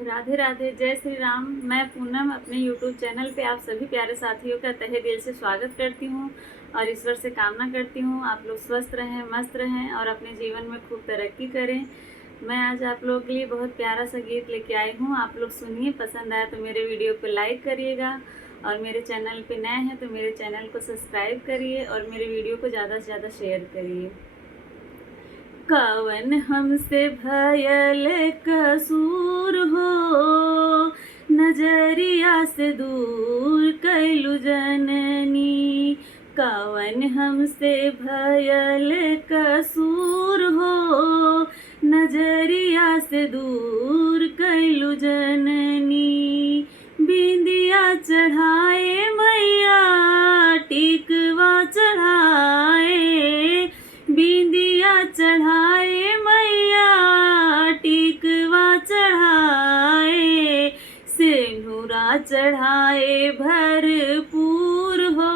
राधे राधे, जय श्री राम। मैं पूनम अपने यूट्यूब चैनल पे आप सभी प्यारे साथियों का तहे दिल से स्वागत करती हूँ और ईश्वर से कामना करती हूँ आप लोग स्वस्थ रहें, मस्त रहें और अपने जीवन में खूब तरक्की करें। मैं आज आप लोगों के लिए बहुत प्यारा सा गीत लेके आई हूँ। आप लोग सुनिए, पसंद आया तो मेरे वीडियो को लाइक करिएगा और मेरे चैनल पे नए हैं तो मेरे चैनल को सब्सक्राइब करिए और मेरे वीडियो को ज़्यादा से ज़्यादा शेयर करिए। कवन हमसे भयल कसूर हो, नजरिया से दूर कैलु जननी। कवन हमसे भयल कसूर हो, नजरिया से दूर कैलु जननी। बिंदिया चढ़ाए मैया, टिकवा चढ़ाए, बिंदिया चढ़ाए मैया, टिकवा चढ़ाए, सिंदूरा चढ़ाए भरपूर हो,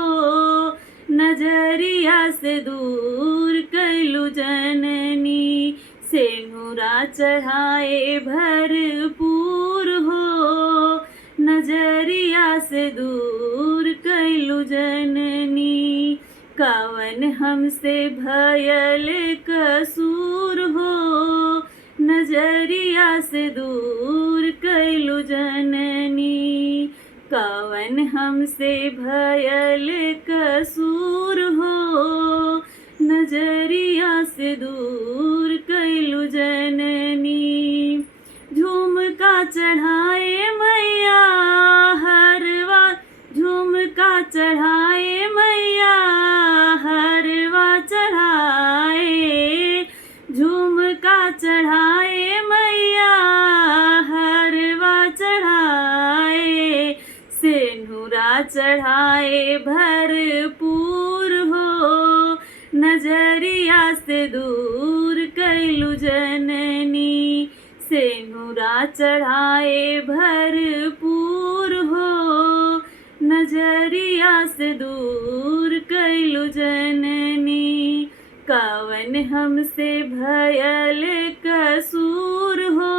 नजरिया से दूर कैलु जननी। सिंदूरा चढ़ाए भरपूर हो, नजरिया से दूर कैलु जननी। कवन हमसे भयल कसूर हो, नजरिया से दूर कैलु जननी। कवन हमसे भयल कसूर हो, नजरिया से दूर कैलु जननी। झुमका चढ़ाए मैया हरवा, झुमका चढ़ाए मैया हरवा चढ़ाए, झुमका चढ़ाए मैया हरवा चढ़ाए, सिंदूरा चढ़ाए भरपूर हो, नजरिया से दूर कैलु जननी। सिंदूरा चढ़ाए भरपूर हो, नजरिया से दूर कैलु जननी। कवन हमसे भयल कसूर हो,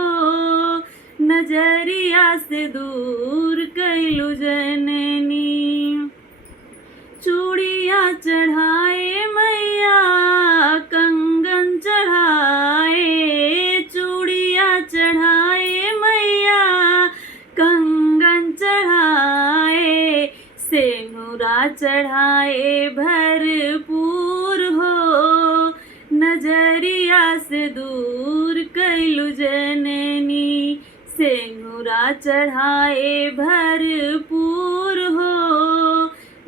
नजरिया से दूर कैलु जननी। चूड़िया चढ़ाए मैया, कंगन चढ़ाए, चूड़िया चढ़ाए मैया, कंगन चढ़ाए, सिंदूरा चढ़ाए भरपूर हो, नजरिया से दूर कैलु जननी। सिंदूरा चढ़ाए भरपूर हो,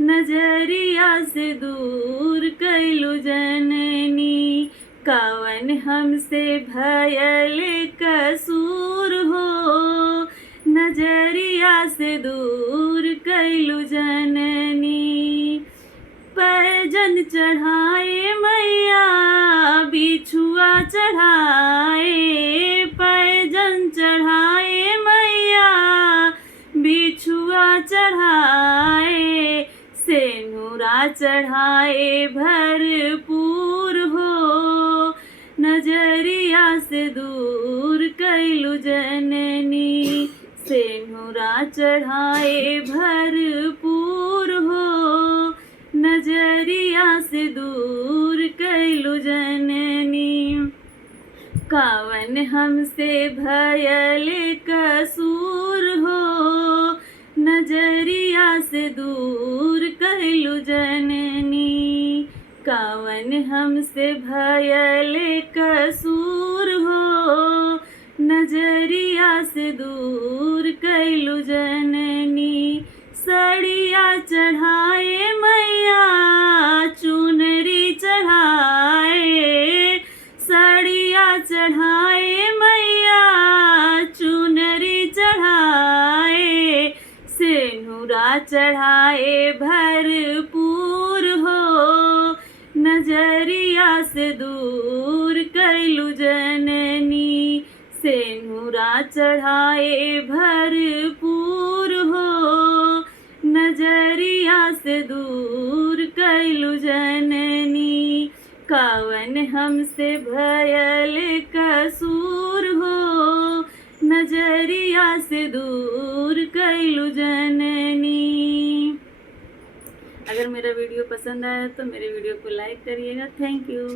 नजरिया से दूर कैलु जननी। कवन हमसे भयल कसूर हो, नजरिया से दूर कैलु जननी। पैजन चढ़ाए मैया, बिछुआ चढ़ाए, पैजन चढ़ाए मैया, बिछुआ चढ़ाए, सिंदूरा चढ़ाए भरपूर हो, नजरिया से दूर कैलु जननी। सिंदूरा चढ़ाए भरपूर हो, नजरिया से दूर कैलु जननी। कवन हमसे भयल कसूर हो, नजरिया से दूर कैलु जननी। कवन हमसे भयल कसूर हो, नजरिया से दूर कैलु जननी। सड़िया चढ़ाए मैया, चुनरी चढ़ाए, सड़िया चढ़ाए मैया, चुनरी चढ़ाए, सिंदूरा चढ़ाए भरपूर हो, नजरिया से दूर कैलु जननी। सिंदूरा चढ़ाए भरपूर हो, नजरिया से दूर कैलु जननी। कवन हमसे भयल कसूर हो, नजरिया अखिया से दूर कैलू जननी। अगर मेरा वीडियो पसंद आया तो मेरे वीडियो को लाइक करिएगा। Thank you.